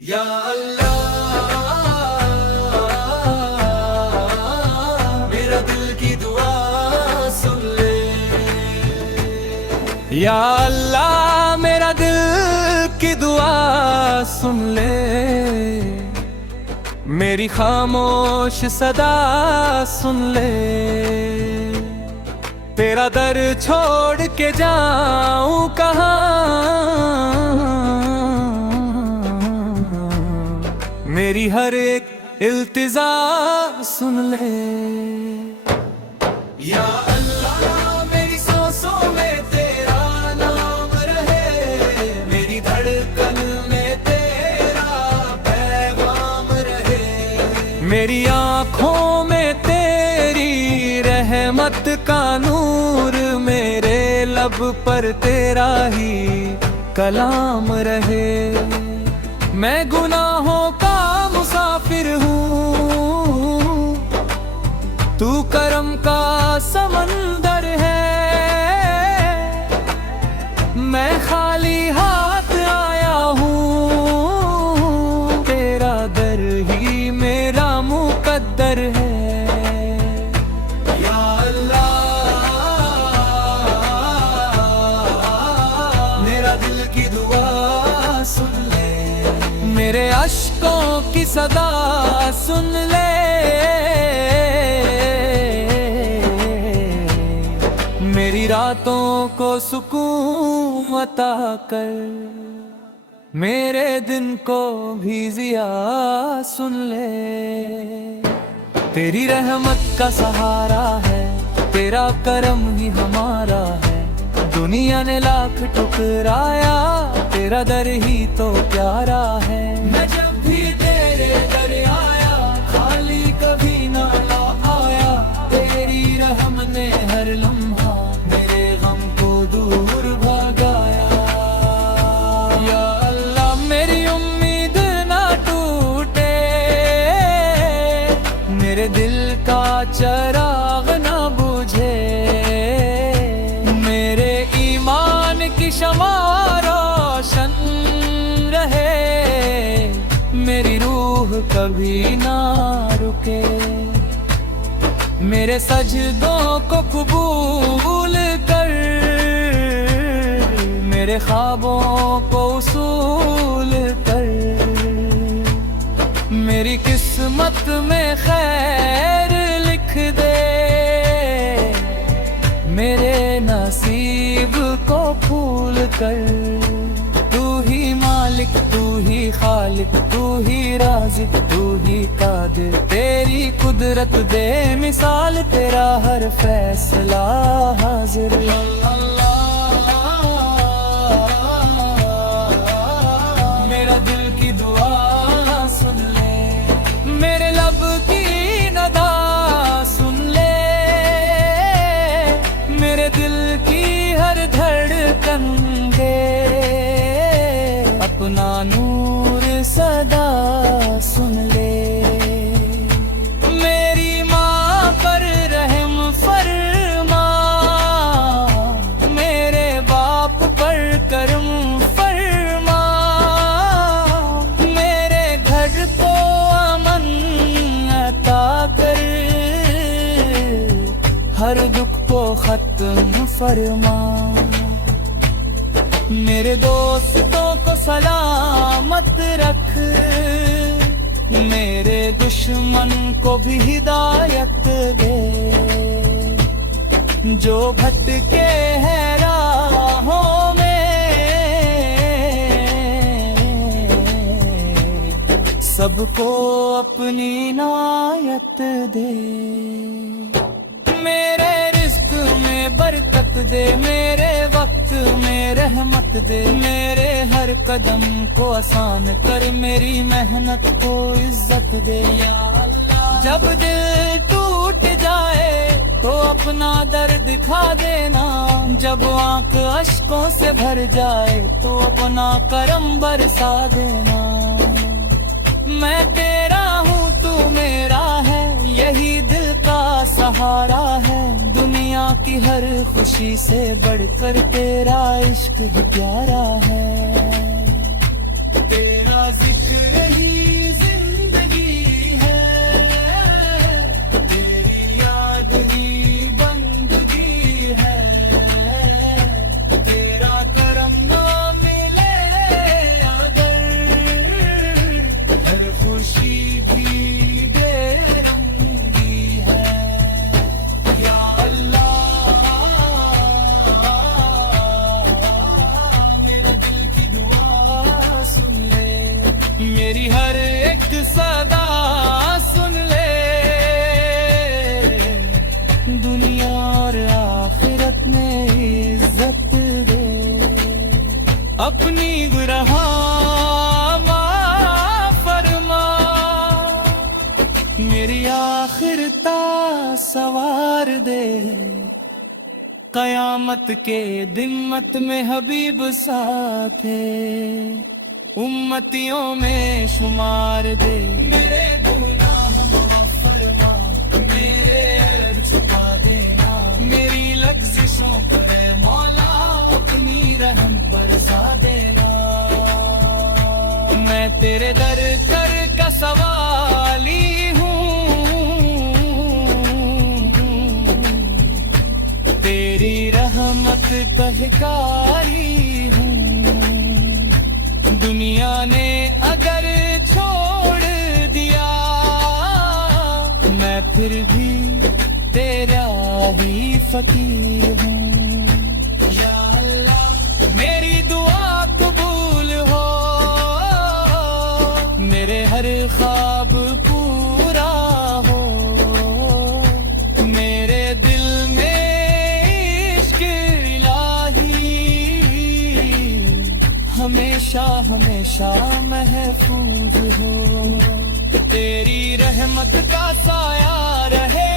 یا اللہ میرا دل کی دعا سن لے، یا اللہ میرا دل کی دعا سن لے، میری خاموش صدا سن لے، تیرا در چھوڑ کے جاؤں کہاں، میری ہر ایک التجا سن لے۔ یا اللہ میری سانسوں میں تیرا نام رہے، میری دھڑکن میں تیرا پیغام رہے، میری آنکھوں میں تیری رحمت کا نور، میرے لب پر تیرا ہی کلام رہے۔ میں گناہوں کا مسافر ہوں، تو کرم کا سمندر ہے، میں خالی ہاتھ آیا ہوں، تیرا در ہی میرا مقدر ہے۔ یا اللہ میرا دل کی دعا سن لے، میرے اشکوں کی صدا سن لے، میری راتوں کو سکون عطا کر، میرے دن کو بھی ضیاء سن لے۔ تیری رحمت کا سہارا ہے، تیرا کرم ہی ہمارا ہے، دنیا نے لاکھ ٹکرایا، تیرا در ہی تو پیارا ہے۔ میں جب بھی تیرے در آیا، خالی کبھی نہ آیا، تیری رحم نے ہر لمحہ میرے غم کو دور بھگایا۔ یا اللہ میری امید نہ ٹوٹے، میرے دل کا چراغ نہ بجھے، میرے ایمان کی شمع روشن رہے، میری روح کبھی نہ رکے، میرے سجدوں کو قبول کر، میرے خوابوں کو اصول کر، میری قسمت میں خیر لکھ دے، میرے نصیب کو پھول کر۔ تو ہی مالک، تو ہی خالق، تو ہی رازق، تو ہی قادر، تیری قدرت بے مثال، تیرا ہر فیصلہ حاضر۔ میرا دل کی دعا سن لے، میرے لب کی ندا سن لے، میرے دل کی ہر دھڑکن دے، اپنا نور صدا سن لے۔ میری ماں پر رحم فرما، میرے باپ پر کرم فرما، میرے گھر کو امن عطا کر، ہر دکھ کو ختم فرما، میرے دوستوں کو سلامت رکھ، میرے دشمن کو بھی ہدایت دے، جو بھٹکے ہیں راہوں میں، سب کو اپنی عنایت دے، میرے رزق میں برکت دے، میرے وقت میں رحمت دے، میرے ہر قدم کو آسان کر، میری محنت کو عزت دے۔ یا اللہ جب دل ٹوٹ جائے تو اپنا درد دکھا دینا، جب آنکھ اشکوں سے بھر جائے تو اپنا کرم برسا دینا۔ میں تیرا ہوں تو میرا ہے، یہی دل کا سہارا ہے، دنیا کی ہر خوشی سے بڑھ کر تیرا عشق ہی پیارا ہے، تیرا ذکر میری ہر ایک صدا سن لے، دنیا اور آخرت میں عزت دے، اپنی گناہ معاف فرما، میری آخر تا سوار دے، قیامت کے دمت میں حبیب ساتھ امتیوں میں شمار دے، میرے گناہ معاف فرما، میرے عیب چھپا دینا، میری لغزشوں پر اے مولا اپنی رحم برسا دینا، میں تیرے در کر کا سوالی ہوں، تیری رحمت کا حکاری ہوں، دنیا نے اگر چھوڑ دیا میں پھر بھی تیرا ہی فقیر ہوں، یا اللہ میری دعا قبول ہو، میرے ہر خواب پورا ہو، میرے دل میں عشق الہی ہمیشہ ہمیشہ محفوظ ہو، تیری رحمت کا سایہ رہے،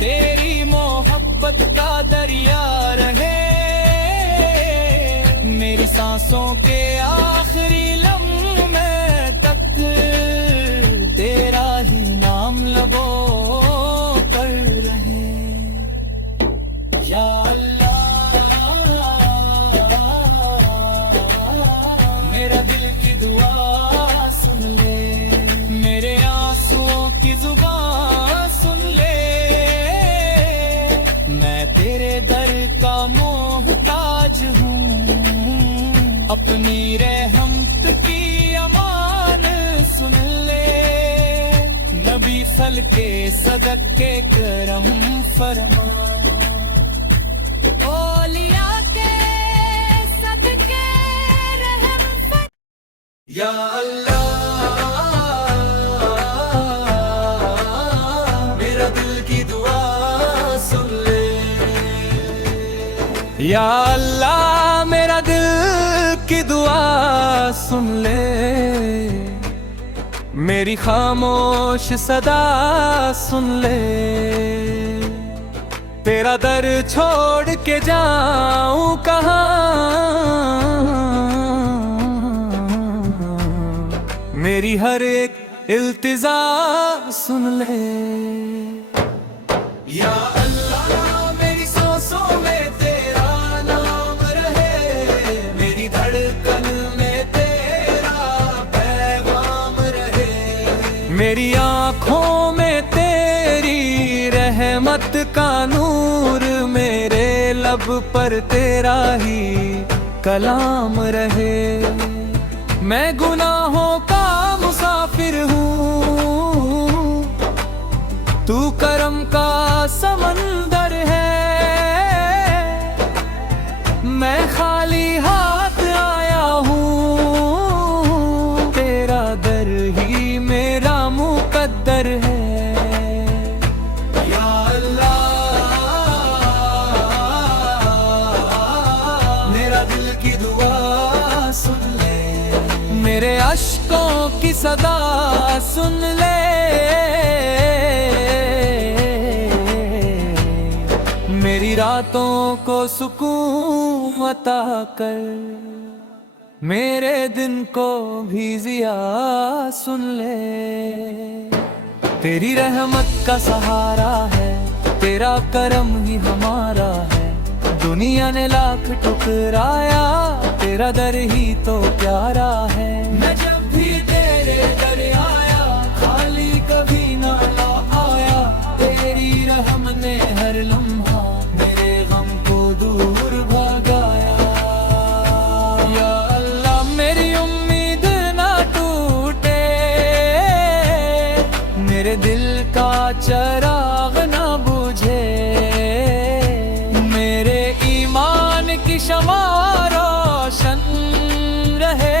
تیری محبت کا دریا رہے، میری سانسوں کے آخری لمحے تک تیرا ہی نام لبوں پر رہے، یا اللہ میرا دل کی دعا سن لے، میرے آنسوؤں کی زبان سن لے، میں تیرے در کا محتاج ہوں، اپنی رحمت کی امان سن لے، نبی فل کے صدق کے کرم فرما، اولیاء کے صدقے رحم فرما، یا اللہ میرا دل کی دعا سن لے، یا اللہ میرا دل کی دعا سن لے، میری خاموش صدا سن لے، تیرا در چھوڑ کے جاؤں کہاں، میری ہر ایک التجا سن لے، یا اللہ میری سانسوں میں تیرا نام رہے، میری دھڑکن میں تیرا پیغام رہے، میری آنکھوں میں تیری رحمت کا نور، میرے لب پر تیرا ہی کلام رہے، میں گناہوں کا مسافر ہوں، تو کرم کا سمندر ہے، میں خالی ہاتھ آیا ہوں، تیرا در ہی میرا مقدر ہے، یا اللہ میرا دل کی دعا سن لے، میرے اشکوں کی صدا سن لے، میری راتوں کو سکون عطا کر، میرے دن کو بھی ضیا سن لے، تیری رحمت کا سہارا ہے، تیرا کرم ہی ہمارا ہے، دنیا نے لاکھ ٹکرایا، تیرا در ہی تو پیارا ہے، میں جب بھی تیرے در آیا خالی کبھی نہ آیا، تیری رحم نے ہر لمحہ میرے غم کو دور بھگایا، یا اللہ میری امید نہ ٹوٹے، میرے دل کا چراغ نہ بجھے، میرے ایمان کی شمع روشن رہے،